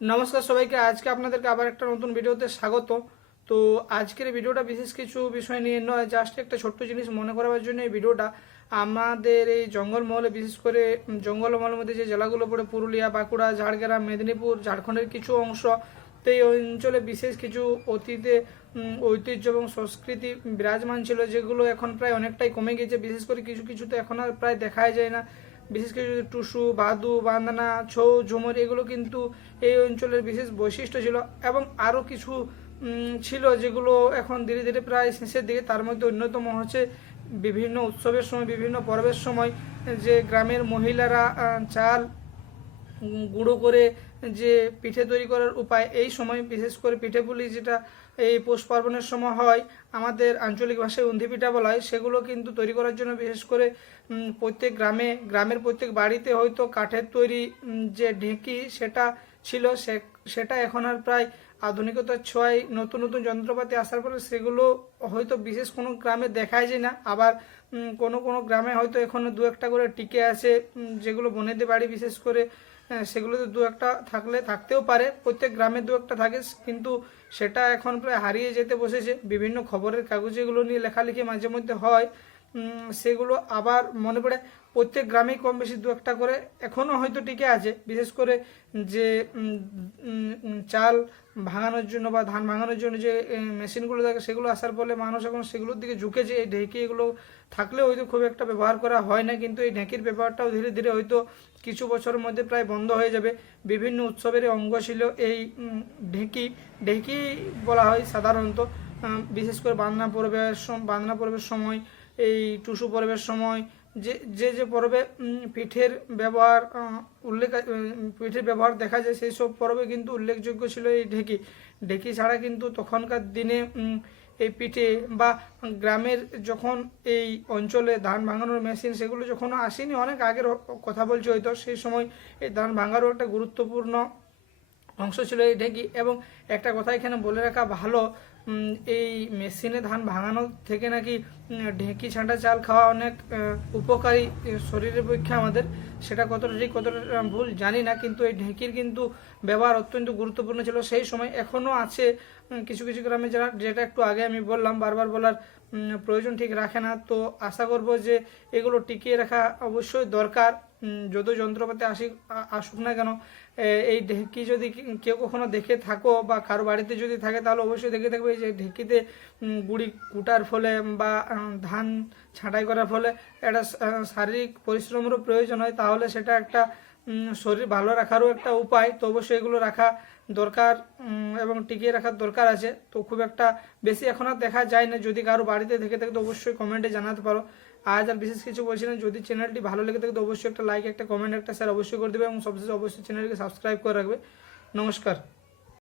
নমস্কার সবাইকে। আজকে আপনাদেরকে আবার একটা নতুন ভিডিওতে স্বাগত। তো আজকের ভিডিওটা বিশেষ কিছু বিষয় নিয়ে নয়, জাস্ট একটা ছোট্ট জিনিস মনে করাবার জন্য এই ভিডিওটা। আমাদের এই জঙ্গলমহলে, বিশেষ করে জঙ্গলমহলের মধ্যে যে জেলাগুলো পড়ে, পুরুলিয়া, বাঁকুড়া, ঝাড়গ্রাম, মেদিনীপুর, ঝাড়খণ্ডের কিছু অংশ, তো এই অঞ্চলে বিশেষ কিছু অতীতে ঐতিহ্য এবং সংস্কৃতি বিরাজমান ছিল, যেগুলো এখন প্রায় অনেকটাই কমে গেছে। বিশেষ করে কিছু কিছু তো এখন আর প্রায় দেখাই যায় না। বিশেষ করে টুসু, ভাদু, বান্দনা, ছৌ, ঝুমুর, এগুলো কিন্তু এই অঞ্চলের বিশেষ বৈশিষ্ট্য ছিল। এবং আরও কিছু ছিল যেগুলো এখন ধীরে ধীরে প্রায় শেষের দিকে। তার মধ্যে অন্যতম হচ্ছে বিভিন্ন উৎসবের সময়, বিভিন্ন পর্বের সময় যে গ্রামের মহিলারা চাল গুঁড়ো করে যে পিঠে তৈরি করার উপায়, এই সময় বিশেষ করে পিঠে পুলি, যেটা এই পৌষ পার্বণের সময় হয়, আমাদের আঞ্চলিক ভাষায় উন্ধি পিঠা বলা হয়, সেগুলো কিন্তু তৈরি করার জন্য বিশেষ করে প্রত্যেক গ্রামের প্রত্যেক বাড়িতে হয়তো কাঠের তৈরি যে ঢেঁকি সেটা ছিল। সেটা এখন আর প্রায় আধুনিকতার ছোঁয়ায় নতুন নতুন যন্ত্রপাতি আসার ফলে সেগুলো হয়তো বিশেষ কোনো গ্রামে দেখাই যায় না। আবার কোনো কোনো গ্রামে হয়তো এখনও দু একটা করে টিকে আছে, যেগুলো বনেদের বাড়ি বিশেষ করে, সেগুলোতে দু একটা থাকতেও পারে, প্রত্যেক গ্রামে দু একটা থাকে, কিন্তু সেটা এখন প্রায় হারিয়ে যেতে বসেছে। বিভিন্ন খবরের কাগজে এগুলো নিয়ে লেখালেখি মাঝে মধ্যে হয়, সেগুলো আবার মনে পড়ে। প্রত্যেক গ্রামেই কম বেশি দু একটা করে এখনও হয়তো টিকে আছে। বিশেষ করে যে চাল ভাঙানোর জন্য বা ধান ভাঙানোর জন্য যে মেশিনগুলো থাকে, সেগুলো আসার ফলে মানুষ এখন সেগুলোর দিকে ঝুঁকেছে। এই ঢেঁকি এগুলো থাকলেও হয়তো খুব একটা ব্যবহার করা হয় না, কিন্তু এই ঢেঁকির ব্যবহারটাও ধীরে ধীরে হয়তো কিছু বছরের মধ্যে প্রায় বন্ধ হয়ে যাবে। বিভিন্ন উৎসবের অঙ্গ ছিল এই ঢেঁকি। ঢেঁকি বলা হয় সাধারণত বিশেষ করে বাঁধনা পর্বের সময়, এই টুসু পর্বের সময়, যে যে যে পর্বে পিঠের ব্যবহার পিঠের ব্যবহার দেখা যায়, সেই সব পর্বে কিন্তু উল্লেখযোগ্য ছিল এই ঢেঁকি। ঢেঁকি ছাড়া কিন্তু তখনকার দিনে এই পিঠে বা গ্রামের যখন এই অঞ্চলে ধান ভাঙানোর মেশিন সেগুলো যখন আসেনি, অনেক আগের কথা বলছি হয়তো, সেই সময় এই ধান ভাঙারও একটা গুরুত্বপূর্ণ অংশ ছিল এই ঢেঁকি। এবং একটা কথা এখানে বলে রাখা ভালো, এই মেশিনে ধান ভাঙানো থেকে নাকি ঢেঁকি ছাঁটা চাল খাওয়া অনেক উপকারী শরীরের পক্ষে আমাদের। সেটা কতটা ঠিক কতটা ভুল জানি না, কিন্তু এই ঢেঁকির কিন্তু ব্যবহার অত্যন্ত গুরুত্বপূর্ণ ছিল সেই সময়। এখনও আছে কিছু কিছু গ্রামে, যেটা একটু আগে আমি বললাম, বারবার বলার প্রয়োজন ঠিক রাখে না। তো আশা করব যে এগুলো টিকিয়ে রাখা অবশ্যই দরকার। যত যন্ত্রপাতি আসুক না কেন, এই ঢেঁকি যদি কেউ কখনো দেখে থাকো বা কারো বাড়িতে যদি থাকে, তাহলে অবশ্যই দেখে থাকবে যে ঢেঁকিতে গুড়ি কুটার ফলে বা ধান ছাঁটাই করার ফলে একটা শারীরিক পরিশ্রমেরও প্রয়োজন হয়, তাহলে সেটা একটা শরীর ভালো রাখারও একটা উপায়। তো অবশ্যই এগুলো রাখা দরকার এবং টিকিয়ে রাখার দরকার আছে। তো খুব একটা বেশি এখন আর দেখা যায় না। যদি কারো বাড়িতে দেখে থাকে তো অবশ্যই কমেন্টে জানাতে পারো। আজ আর বিশেষ কিছু বলছি না। যদি চ্যানেলটি ভালো লেগে থাকে তো অবশ্যই একটা লাইক, একটা কমেন্ট, একটা শেয়ার অবশ্যই করে দেবে এবং সবশেষে অবশ্যই চ্যানেলকে সাবস্ক্রাইব করে রাখবে। নমস্কার।